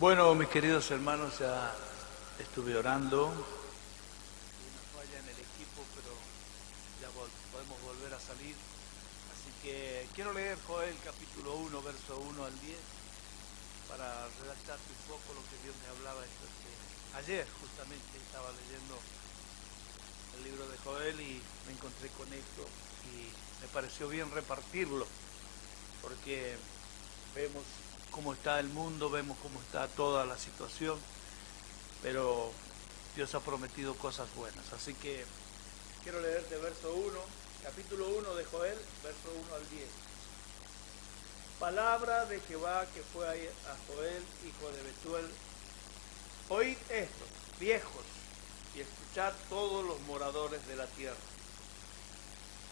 Bueno, mis queridos hermanos, ya estuve orando. Una falla en el equipo, pero ya podemos volver a salir. Así que quiero leer Joel capítulo 1, verso 1 al 10, para redactarte un poco lo que Dios me hablaba. Ayer justamente estaba leyendo el libro de Joel y me encontré con esto y me pareció bien repartirlo, porque vemos cómo está el mundo, vemos cómo está toda la situación, pero Dios ha prometido cosas buenas. Así que quiero leerte verso 1, capítulo 1 de Joel, verso 1 al 10. Palabra de Jehová que fue a Joel, hijo de Betuel. Oíd esto, viejos, y escuchad todos los moradores de la tierra.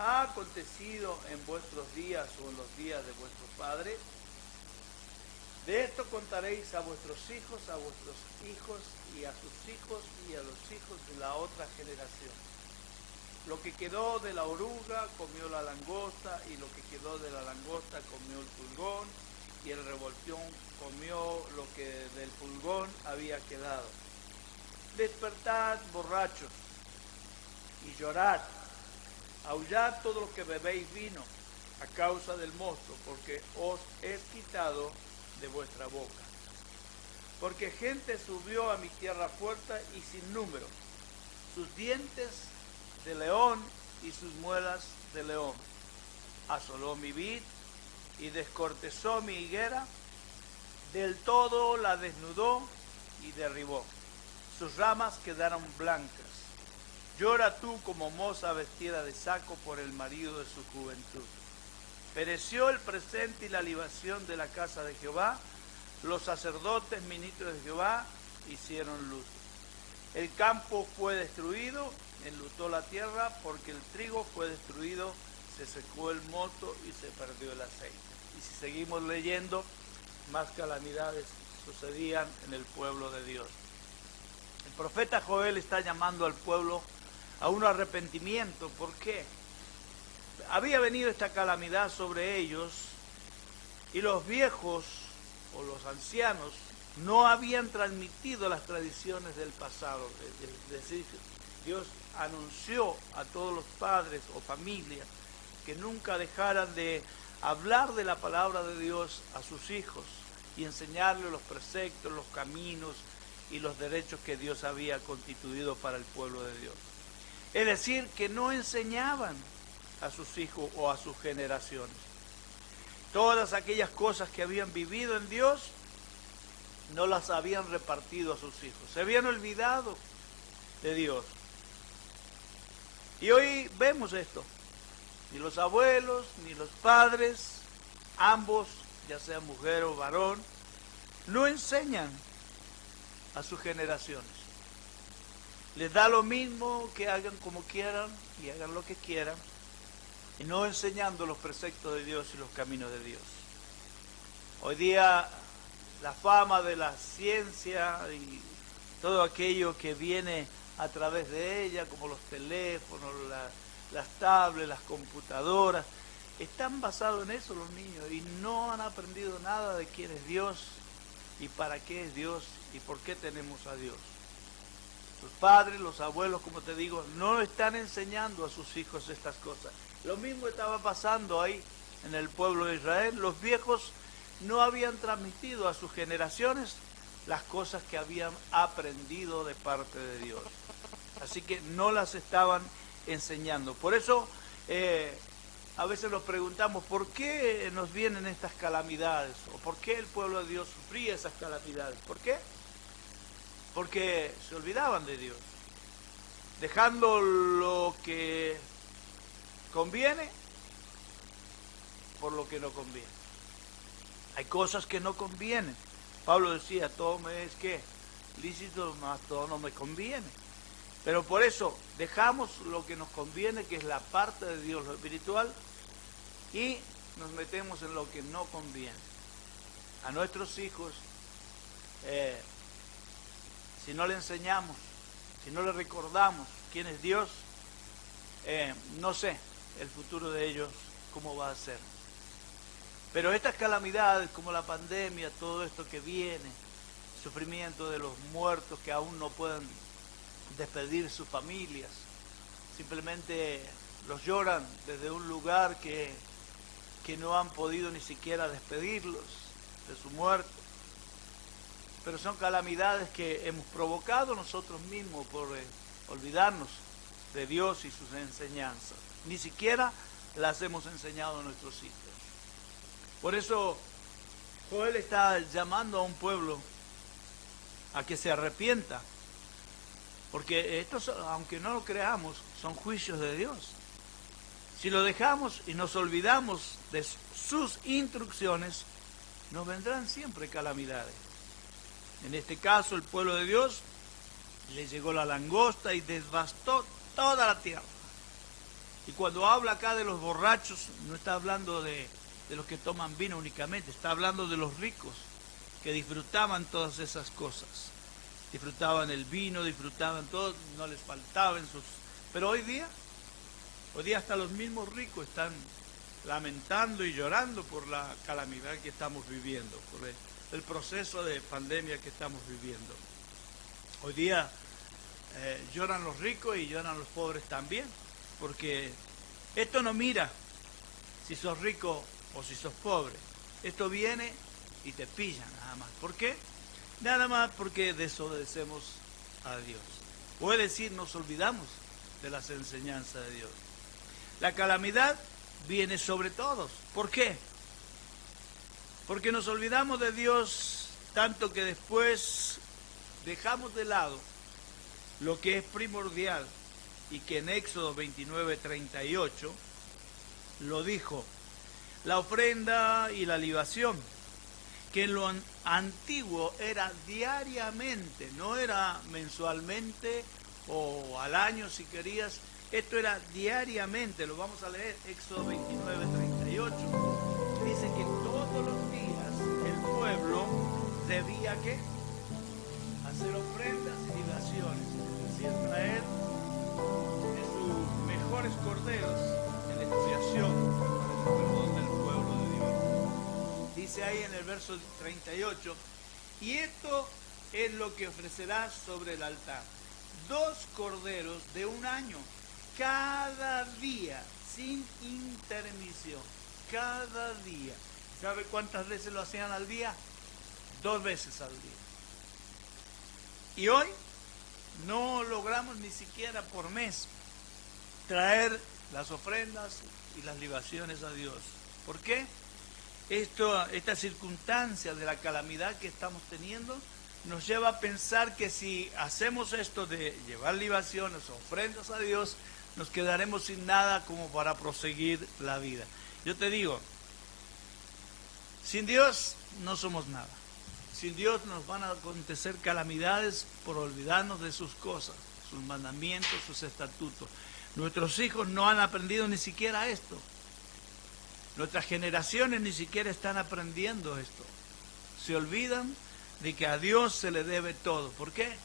¿Ha acontecido en vuestros días o en los días de vuestros padres? De esto contaréis a vuestros hijos y a sus hijos y a los hijos de la otra generación. Lo que quedó de la oruga comió la langosta, y lo que quedó de la langosta comió el pulgón, y el revoltón comió lo que del pulgón había quedado. Despertad, borrachos, y llorad, aullad todos los que bebéis vino, a causa del mosto, porque os he quitado de vuestra boca. Porque gente subió a mi tierra fuerte y sin número, sus dientes de león y sus muelas de león. Asoló mi vid y descortezó mi higuera, del todo la desnudó y derribó. Sus ramas quedaron blancas. Llora tú como moza vestida de saco por el marido de su juventud. Pereció el presente y la libación de la casa de Jehová. Los sacerdotes, ministros de Jehová, hicieron luto. El campo fue destruido, enlutó la tierra, porque el trigo fue destruido, se secó el mosto y se perdió el aceite. Y si seguimos leyendo, más calamidades sucedían en el pueblo de Dios. El profeta Joel está llamando al pueblo a un arrepentimiento. ¿Por qué? Había venido esta calamidad sobre ellos y los viejos o los ancianos no habían transmitido las tradiciones del pasado. Es decir, Dios anunció a todos los padres o familias que nunca dejaran de hablar de la palabra de Dios a sus hijos y enseñarles los preceptos, los caminos y los derechos que Dios había constituido para el pueblo de Dios. Es decir, que no enseñaban a sus hijos o a sus generaciones. Todas aquellas cosas que habían vivido en Dios no las habían repartido a sus hijos. Se habían olvidado de Dios. Y hoy vemos esto. Ni los abuelos, ni los padres, ambos, ya sea mujer o varón, no enseñan a sus generaciones. Les da lo mismo que hagan como quieran y hagan lo que quieran, y no enseñando los preceptos de Dios y los caminos de Dios. Hoy día la fama de la ciencia y todo aquello que viene a través de ella, como los teléfonos, las tablets, las computadoras, están basados en eso los niños y no han aprendido nada de quién es Dios y para qué es Dios y por qué tenemos a Dios. Los padres, los abuelos, como te digo, no están enseñando a sus hijos estas cosas. Lo mismo estaba pasando ahí en el pueblo de Israel. Los viejos no habían transmitido a sus generaciones las cosas que habían aprendido de parte de Dios. Así que no las estaban enseñando. Por eso a veces nos preguntamos por qué nos vienen estas calamidades o por qué el pueblo de Dios sufría esas calamidades. ¿Por qué? Porque se olvidaban de Dios, dejando lo que conviene por lo que no conviene. Hay cosas que no convienen. Pablo decía, todo me es que lícito, mas todo no me conviene. Pero por eso dejamos lo que nos conviene, que es la parte de Dios, lo espiritual, y nos metemos en lo que no conviene. A nuestros hijos, si no le enseñamos, si no le recordamos quién es Dios, no sé el futuro de ellos cómo va a ser. Pero estas calamidades como la pandemia, todo esto que viene, sufrimiento de los muertos que aún no pueden despedir sus familias. Simplemente los lloran desde un lugar que no han podido ni siquiera despedirlos de su muerte. Pero son calamidades que hemos provocado nosotros mismos por olvidarnos de Dios y sus enseñanzas. Ni siquiera las hemos enseñado a nuestros hijos. Por eso Joel está llamando a un pueblo a que se arrepienta, porque estos, aunque no lo creamos, son juicios de Dios. Si lo dejamos y nos olvidamos de sus instrucciones, nos vendrán siempre calamidades. En este caso, el pueblo de Dios le llegó la langosta y devastó toda la tierra. Y cuando habla acá de los borrachos, no está hablando de los que toman vino únicamente, está hablando de los ricos que disfrutaban todas esas cosas. Disfrutaban el vino, disfrutaban todo, no les faltaba en sus... Pero hoy día hasta los mismos ricos están lamentando y llorando por la calamidad que estamos viviendo, por el proceso de pandemia que estamos viviendo. Hoy día lloran los ricos y lloran los pobres también, porque esto no mira si sos rico o si sos pobre. Esto viene y te pilla nada más. ¿Por qué? Nada más porque desobedecemos a Dios. Puede decir, nos olvidamos de las enseñanzas de Dios. La calamidad viene sobre todos. ¿Por qué? Porque nos olvidamos de Dios tanto que después dejamos de lado lo que es primordial y que en Éxodo 29:38 lo dijo: la ofrenda y la libación, que en lo antiguo era diariamente, no era mensualmente o al año si querías, esto era diariamente. Lo vamos a leer, Éxodo 29:38, dice que todos los días el pueblo debía ¿qué? Hacer ofrendas y libaciones, es decir, traer de sus mejores corderos en expiación para el perdón del pueblo de Dios. Dice ahí en el verso 38, y esto es lo que ofrecerás sobre el altar: 2 corderos de un año, cada día, sin intermisión, cada día. ¿Sabe cuántas veces lo hacían al día? 2 veces al día. Y hoy no logramos ni siquiera por mes traer las ofrendas y las libaciones a Dios. ¿Por qué? Esta circunstancia de la calamidad que estamos teniendo nos lleva a pensar que si hacemos esto de llevar libaciones o ofrendas a Dios, nos quedaremos sin nada como para proseguir la vida. Yo te digo, sin Dios no somos nada. Sin Dios nos van a acontecer calamidades por olvidarnos de sus cosas, sus mandamientos, sus estatutos. Nuestros hijos no han aprendido ni siquiera esto. Nuestras generaciones ni siquiera están aprendiendo esto. Se olvidan de que a Dios se le debe todo. ¿Por qué?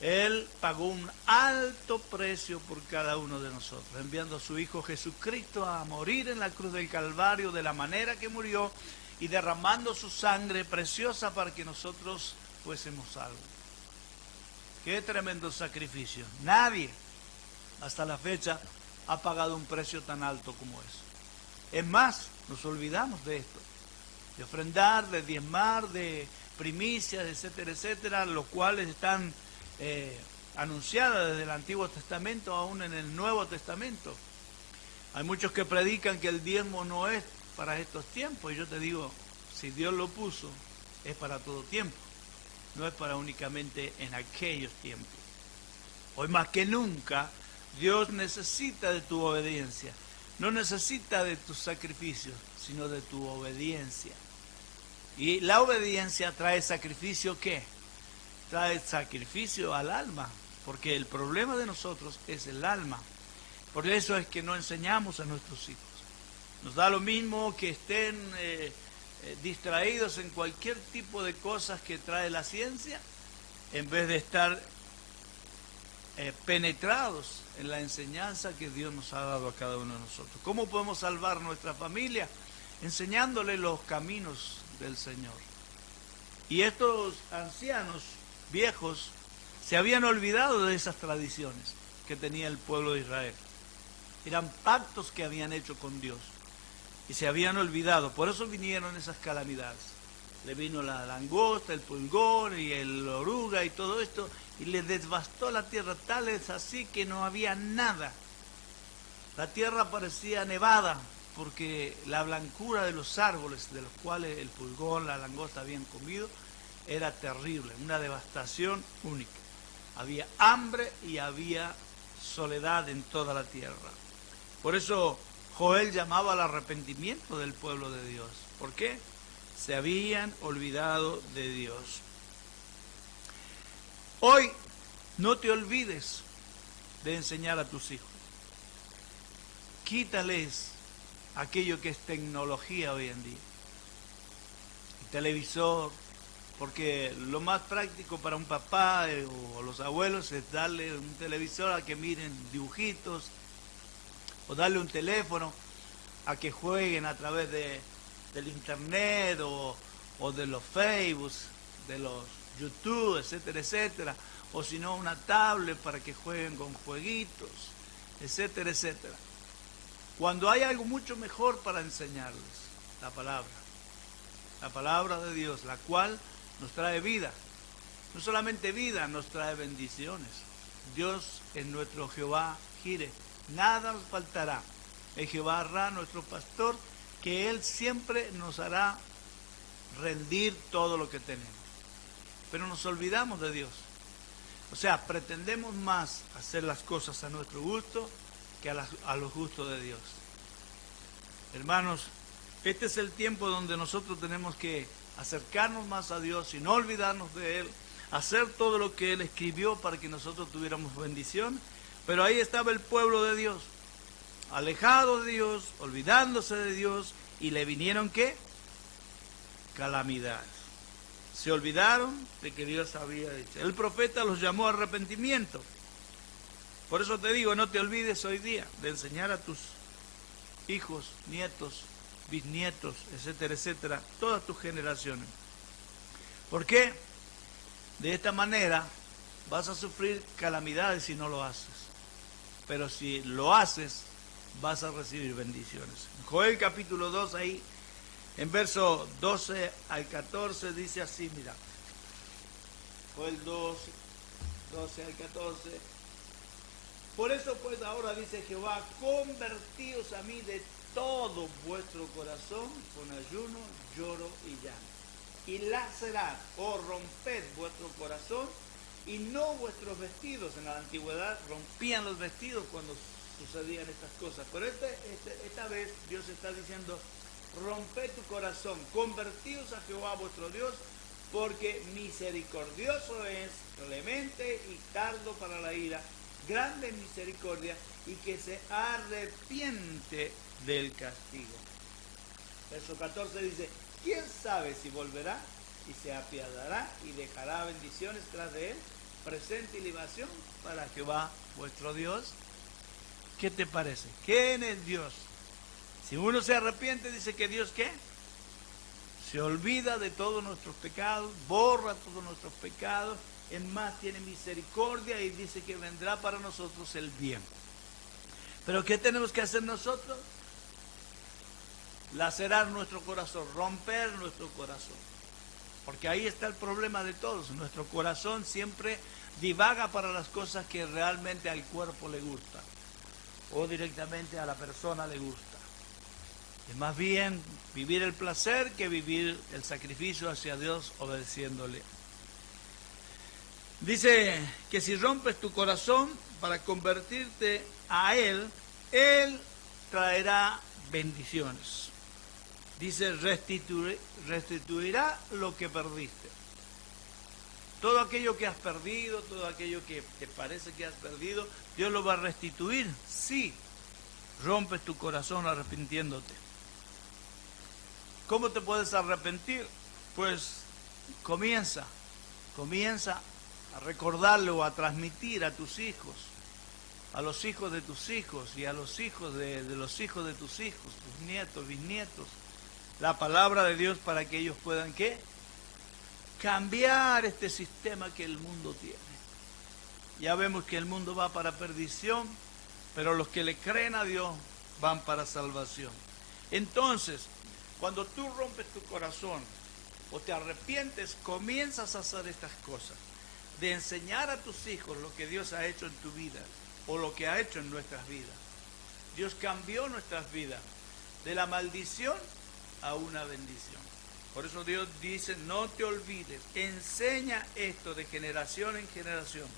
Él pagó un alto precio por cada uno de nosotros, enviando a su Hijo Jesucristo a morir en la cruz del Calvario de la manera que murió y derramando su sangre preciosa para que nosotros fuésemos salvos. Qué tremendo sacrificio. Nadie hasta la fecha ha pagado un precio tan alto como eso. Es más, nos olvidamos de esto, de ofrendar, de diezmar, de primicias, etcétera, etcétera, los cuales están anunciadas desde el Antiguo Testamento, aún en el Nuevo Testamento. Hay muchos que predican que el diezmo no es para estos tiempos, y yo te digo, si Dios lo puso, es para todo tiempo, no es para únicamente en aquellos tiempos. Hoy más que nunca, Dios necesita de tu obediencia, no necesita de tus sacrificios, sino de tu obediencia. Y la obediencia trae sacrificio, ¿qué? Trae sacrificio al alma, porque el problema de nosotros es el alma. Por eso es que no enseñamos a nuestros hijos. Nos da lo mismo que estén distraídos en cualquier tipo de cosas que trae la ciencia, en vez de estar penetrados en la enseñanza que Dios nos ha dado a cada uno de nosotros. ¿Cómo podemos salvar nuestra familia? Enseñándole los caminos del Señor. Y estos ancianos viejos se habían olvidado de esas tradiciones que tenía el pueblo de Israel. Eran pactos que habían hecho con Dios y se habían olvidado. Por eso vinieron esas calamidades. Le vino la langosta, el pulgón y el oruga y todo esto, y le devastó la tierra, tal es así que no había nada. La tierra parecía nevada porque la blancura de los árboles de los cuales el pulgón, la langosta habían comido era terrible, una devastación única. Había hambre y había soledad en toda la tierra. Por eso Joel llamaba al arrepentimiento del pueblo de Dios. ¿Por qué? Se habían olvidado de Dios. Hoy no te olvides de enseñar a tus hijos. Quítales aquello que es tecnología hoy en día. El televisor, porque lo más práctico para un papá o los abuelos es darle un televisor a que miren dibujitos, o darle un teléfono a que jueguen a través del internet o de los Facebook, de los YouTube, etcétera, etcétera, o si no una tablet para que jueguen con jueguitos, etcétera, etcétera. Cuando hay algo mucho mejor para enseñarles, la palabra de Dios, la cual nos trae vida, no solamente vida, nos trae bendiciones. Dios es nuestro Jehová Jireh, nada nos faltará. Es Jehová Ra, nuestro pastor, que Él siempre nos hará rendir todo lo que tenemos. Pero nos olvidamos de Dios. O sea, pretendemos más hacer las cosas a nuestro gusto que a los gustos de Dios. Hermanos, este es el tiempo donde nosotros tenemos que acercarnos más a Dios y no olvidarnos de Él, hacer todo lo que Él escribió para que nosotros tuviéramos bendición. Pero ahí estaba el pueblo de Dios, alejado de Dios, olvidándose de Dios, y le vinieron ¿qué? Calamidades. Se olvidaron de que Dios había dicho. El profeta los llamó a arrepentimiento. Por eso te digo, no te olvides hoy día de enseñar a tus hijos, nietos, bisnietos, etcétera, etcétera, todas tus generaciones. ¿Por qué? De esta manera vas a sufrir calamidades si no lo haces. Pero si lo haces, vas a recibir bendiciones. Joel capítulo 2, ahí, en verso 12 al 14, dice así, mira. Joel 2, 12 al 14. Por eso pues ahora dice Jehová, convertíos a mí de todo vuestro corazón con ayuno, lloro y llanto. Y lacerad o romped vuestro corazón y no vuestros vestidos. En la antigüedad rompían los vestidos cuando sucedían estas cosas. Pero esta vez Dios está diciendo, romped tu corazón, convertíos a Jehová vuestro Dios, porque misericordioso es, clemente y tardo para la ira, grande en misericordia y que se arrepiente del castigo. Verso 14 dice, ¿quién sabe si volverá y se apiadará y dejará bendiciones tras de él, presente y libación para Jehová vuestro Dios? ¿Qué te parece? ¿Quién es Dios? Si uno se arrepiente, dice que Dios ¿qué? Se olvida de todos nuestros pecados, borra todos nuestros pecados, es más, tiene misericordia y dice que vendrá para nosotros el bien. Pero ¿qué tenemos que hacer nosotros? Lacerar nuestro corazón, romper nuestro corazón. Porque ahí está el problema de todos. Nuestro corazón siempre divaga para las cosas que realmente al cuerpo le gusta o directamente a la persona le gusta. Es más bien vivir el placer que vivir el sacrificio hacia Dios obedeciéndole. Dice que si rompes tu corazón para convertirte a Él, Él traerá bendiciones. Dice, restituirá lo que perdiste. Todo aquello que has perdido, todo aquello que te parece que has perdido, Dios lo va a restituir si rompes tu corazón arrepintiéndote. ¿Cómo te puedes arrepentir? Pues comienza a recordarle o a transmitir a tus hijos, a los hijos de tus hijos y a los hijos de los hijos de tus hijos, tus nietos, bisnietos, la palabra de Dios para que ellos puedan, ¿qué? cambiar este sistema que el mundo tiene. Ya vemos que el mundo va para perdición, pero los que le creen a Dios van para salvación. Entonces, cuando tú rompes tu corazón o te arrepientes, comienzas a hacer estas cosas, de enseñar a tus hijos lo que Dios ha hecho en tu vida o lo que ha hecho en nuestras vidas. Dios cambió nuestras vidas de la maldición a una bendición. Por eso Dios dice, no te olvides, enseña esto de generación en generación.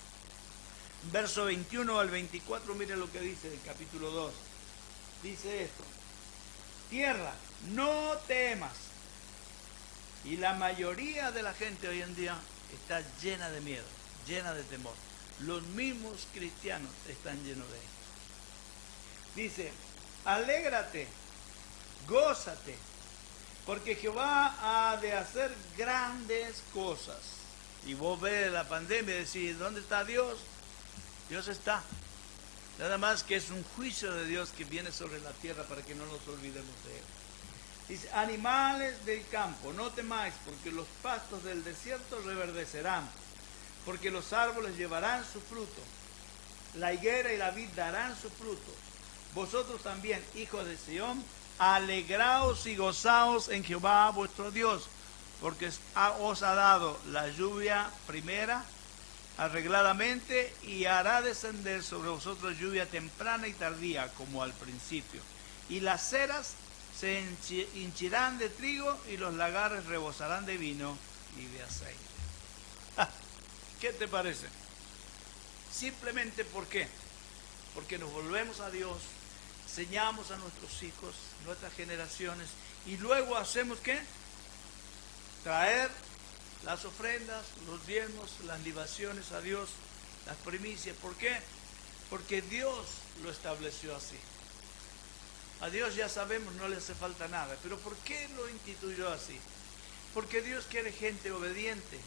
Verso 21 al 24, mire lo que dice el capítulo 2. Dice esto: tierra, no temas. Y la mayoría de la gente hoy en día está llena de miedo, llena de temor. Los mismos cristianos están llenos de esto. Dice, alégrate, gózate, porque Jehová ha de hacer grandes cosas. Y vos ves la pandemia y decís, ¿dónde está Dios? Dios está. Nada más que es un juicio de Dios que viene sobre la tierra para que no nos olvidemos de Él. Dice, animales del campo, no temáis, porque los pastos del desierto reverdecerán, porque los árboles llevarán su fruto, la higuera y la vid darán su fruto. Vosotros también, hijos de Sión, alegraos y gozaos en Jehová vuestro Dios, porque os ha dado la lluvia primera, arregladamente, y hará descender sobre vosotros lluvia temprana y tardía, como al principio. Y las ceras se hinchirán de trigo, y los lagares rebosarán de vino y de aceite. ¿Qué te parece? Simplemente, ¿por qué? Porque nos volvemos a Dios, enseñamos a nuestros hijos, nuestras generaciones, y luego hacemos ¿qué? Traer las ofrendas, los diezmos, las libaciones a Dios, las primicias. ¿Por qué? Porque Dios lo estableció así. A Dios ya sabemos, no le hace falta nada. Pero ¿por qué lo instituyó así? Porque Dios quiere gente obediente,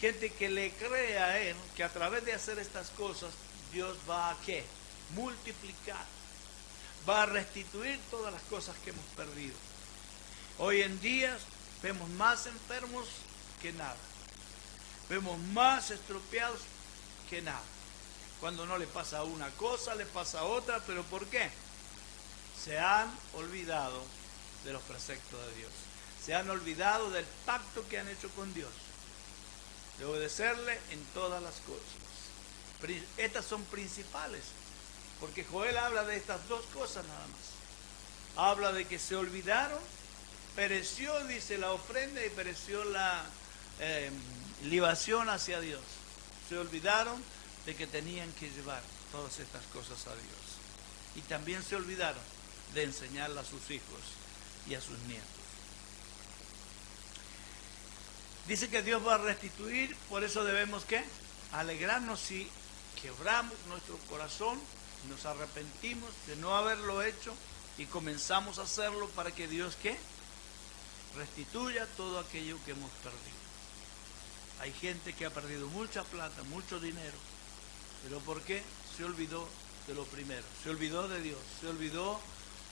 gente que le cree a Él, que a través de hacer estas cosas, Dios va a ¿qué? Multiplicar, va a restituir todas las cosas que hemos perdido. Hoy en día vemos más enfermos que nada, vemos más estropeados que nada. Cuando no le pasa una cosa, le pasa otra. ¿Pero por qué? Se han olvidado de los preceptos de Dios, se han olvidado del pacto que han hecho con Dios, de obedecerle en todas las cosas. Estas son principales, porque Joel habla de estas dos cosas nada más. Habla de que se olvidaron, pereció, dice, la ofrenda, y pereció la libación hacia Dios. Se olvidaron de que tenían que llevar todas estas cosas a Dios. Y también se olvidaron de enseñarle a sus hijos y a sus nietos. Dice que Dios va a restituir, por eso debemos ¿qué? Alegrarnos si quebramos nuestro corazón, nos arrepentimos de no haberlo hecho y comenzamos a hacerlo para que Dios ¿qué? Restituya todo aquello que hemos perdido. Hay gente que ha perdido mucha plata, mucho dinero, pero ¿por qué? Se olvidó de lo primero, se olvidó de Dios, se olvidó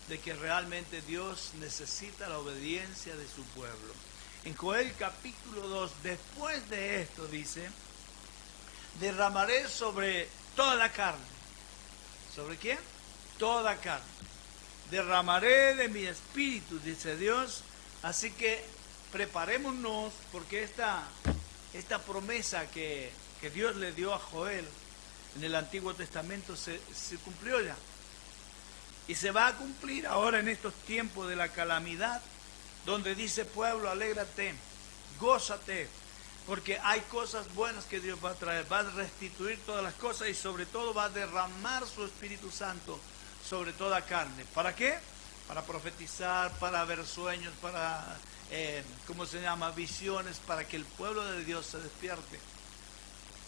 de que realmente Dios necesita la obediencia de su pueblo. En Joel capítulo 2, después de esto dice, derramaré sobre toda la carne. ¿Sobre quién? Toda carne. Derramaré de mi espíritu, dice Dios. Así que preparémonos, porque esta promesa que Dios le dio a Joel en el Antiguo Testamento se cumplió ya. Y se va a cumplir ahora en estos tiempos de la calamidad, donde dice, pueblo, alégrate, gózate, porque hay cosas buenas que Dios va a traer, va a restituir todas las cosas, y sobre todo va a derramar su Espíritu Santo sobre toda carne. ¿Para qué? Para profetizar, para ver sueños, para, visiones, para que el pueblo de Dios se despierte.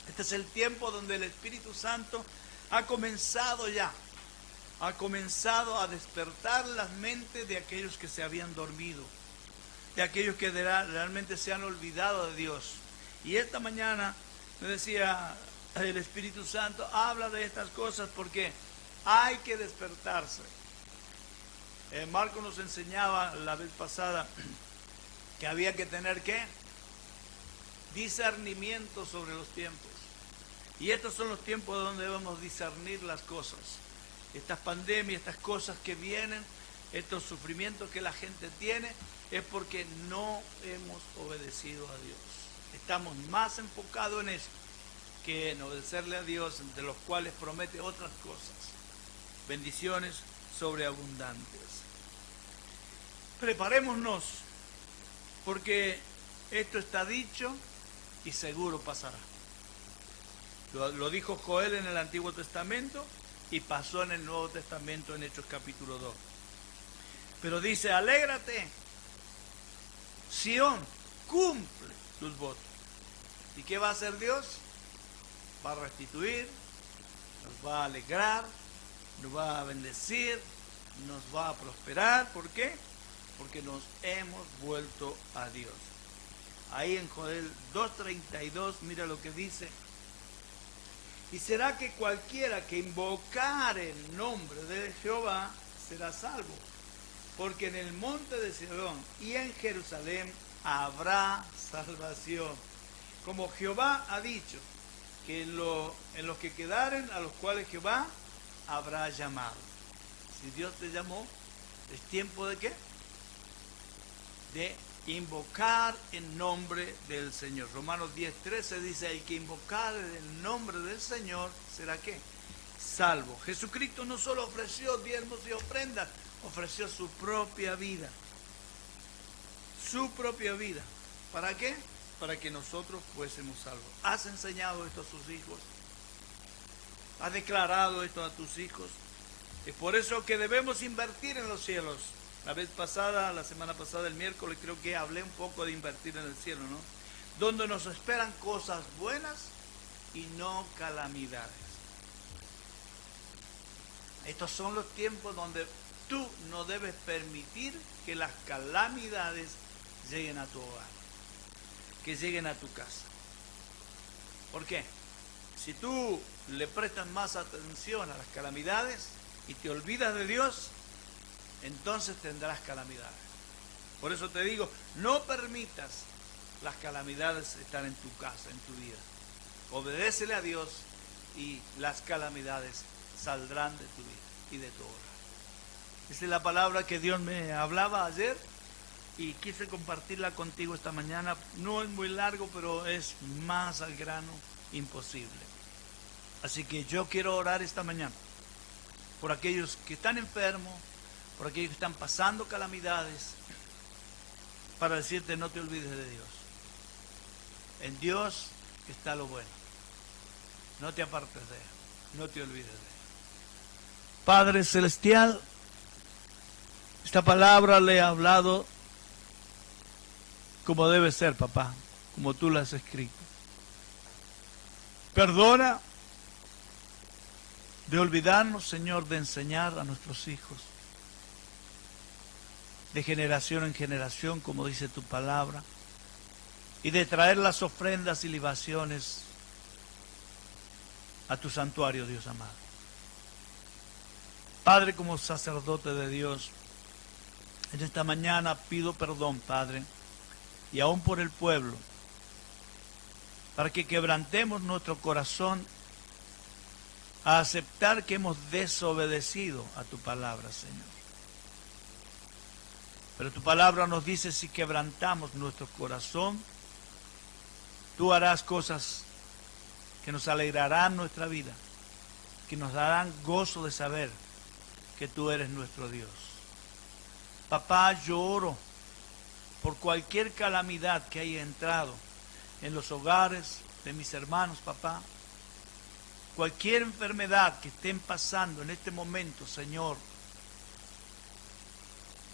Este es el tiempo donde el Espíritu Santo ha comenzado a despertar las mentes de aquellos que se habían dormido, de aquellos que realmente se han olvidado de Dios. Y esta mañana me decía el Espíritu Santo, habla de estas cosas porque hay que despertarse. Marco nos enseñaba la vez pasada que había que tener ¿qué? discernimiento sobre los tiempos. Y estos son los tiempos donde debemos discernir las cosas. Estas pandemias, estas cosas que vienen, estos sufrimientos que la gente tiene, es porque no hemos obedecido a Dios. Estamos más enfocados en eso que en obedecerle a Dios, de los cuales promete otras cosas. Bendiciones sobreabundantes. Preparémonos, porque esto está dicho y seguro pasará. Lo dijo Joel en el Antiguo Testamento y pasó en el Nuevo Testamento en Hechos capítulo 2. Pero dice, alégrate, Sión, cumple tus votos. ¿Y qué va a hacer Dios? Va a restituir, nos va a alegrar, nos va a bendecir, nos va a prosperar. ¿Por qué? Porque nos hemos vuelto a Dios. Ahí en Joel 2:32, mira lo que dice. Y será que cualquiera que invocare el nombre de Jehová será salvo, porque en el monte de Sión y en Jerusalén habrá salvación. Como Jehová ha dicho, que en los que quedaren, a los cuales Jehová habrá llamado. Si Dios te llamó, ¿es tiempo de qué? De invocar en nombre del Señor. Romanos 10:13 dice, el que invocar el nombre del Señor, ¿será qué? Salvo. Jesucristo no solo ofreció diezmos y ofrendas, ofreció su propia vida. Su propia vida. ¿Para qué? Para que nosotros fuésemos salvos. ¿Has enseñado esto a tus hijos? ¿Has declarado esto a tus hijos? Es por eso que debemos invertir en los cielos. La semana pasada, el miércoles, creo que hablé un poco de invertir en el cielo, ¿no? Donde nos esperan cosas buenas y no calamidades. Estos son los tiempos donde tú no debes permitir que las calamidades lleguen a tu hogar, que lleguen a tu casa. ¿Por qué? Si tú le prestas más atención a las calamidades y te olvidas de Dios, entonces tendrás calamidades. Por eso te digo, no permitas las calamidades estar en tu casa, en tu vida. Obedécele a Dios y las calamidades saldrán de tu vida y de tu hogar. Esa es la palabra que Dios me hablaba ayer y quise compartirla contigo esta mañana. No es muy largo, pero es más al grano imposible. Así que yo quiero orar esta mañana por aquellos que están enfermos, por aquellos que están pasando calamidades, para decirte, no te olvides de Dios. En Dios está lo bueno. No te apartes de Él, no te olvides de Él. Padre Celestial, esta palabra le he hablado como debe ser, papá, como tú la has escrito. Perdona de olvidarnos, Señor, de enseñar a nuestros hijos, de generación en generación, como dice tu palabra, y de traer las ofrendas y libaciones a tu santuario, Dios amado. Padre, como sacerdote de Dios, en esta mañana pido perdón, Padre, y aún por el pueblo, para que quebrantemos nuestro corazón a aceptar que hemos desobedecido a tu palabra, Señor. Pero tu palabra nos dice, si quebrantamos nuestro corazón, tú harás cosas que nos alegrarán nuestra vida, que nos darán gozo de saber que tú eres nuestro Dios. Papá, yo oro por cualquier calamidad que haya entrado en los hogares de mis hermanos, papá. Cualquier enfermedad que estén pasando en este momento, Señor.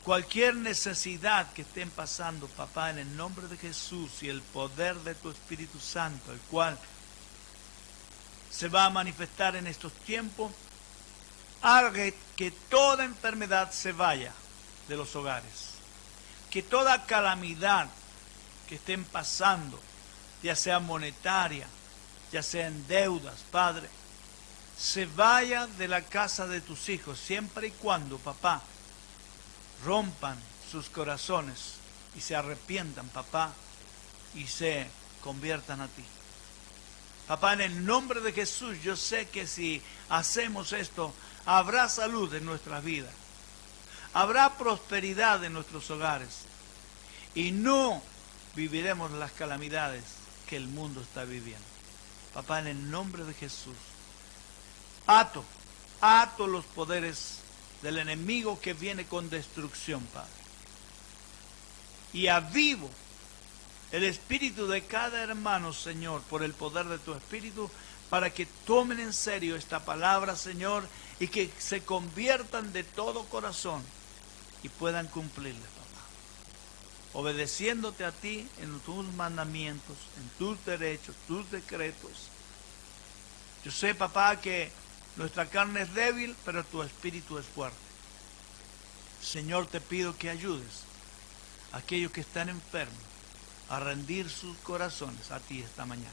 Cualquier necesidad que estén pasando, papá, en el nombre de Jesús y el poder de tu Espíritu Santo, el cual se va a manifestar en estos tiempos, haga que toda enfermedad se vaya de los hogares. Que toda calamidad que estén pasando, ya sea monetaria, ya sea en deudas, Padre, se vaya de la casa de tus hijos, siempre y cuando, papá, rompan sus corazones y se arrepientan, papá, y se conviertan a ti. Papá, en el nombre de Jesús, yo sé que si hacemos esto, habrá salud en nuestras vidas. Habrá prosperidad en nuestros hogares. Y no viviremos las calamidades que el mundo está viviendo. Papá, en el nombre de Jesús, ato los poderes del enemigo que viene con destrucción, Padre. Y avivo el espíritu de cada hermano, Señor, por el poder de tu espíritu, para que tomen en serio esta palabra, Señor, y que se conviertan de todo corazón y puedan cumplirla, papá. Obedeciéndote a ti en tus mandamientos, en tus derechos, tus decretos. Yo sé, papá, que nuestra carne es débil, pero tu espíritu es fuerte. Señor, te pido que ayudes a aquellos que están enfermos a rendir sus corazones a ti esta mañana.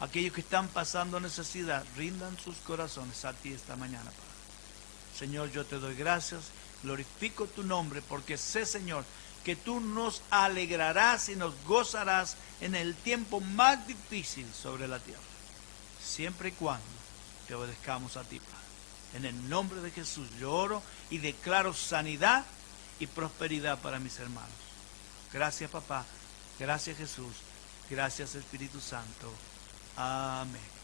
Aquellos que están pasando necesidad, rindan sus corazones a ti esta mañana, Padre. Señor, yo te doy gracias, glorifico tu nombre, porque sé, Señor, que tú nos alegrarás y nos gozarás en el tiempo más difícil sobre la tierra, siempre y cuando te obedezcamos a ti, Padre. En el nombre de Jesús yo oro y declaro sanidad y prosperidad para mis hermanos. Gracias, papá. Gracias, Jesús. Gracias, Espíritu Santo. Amén.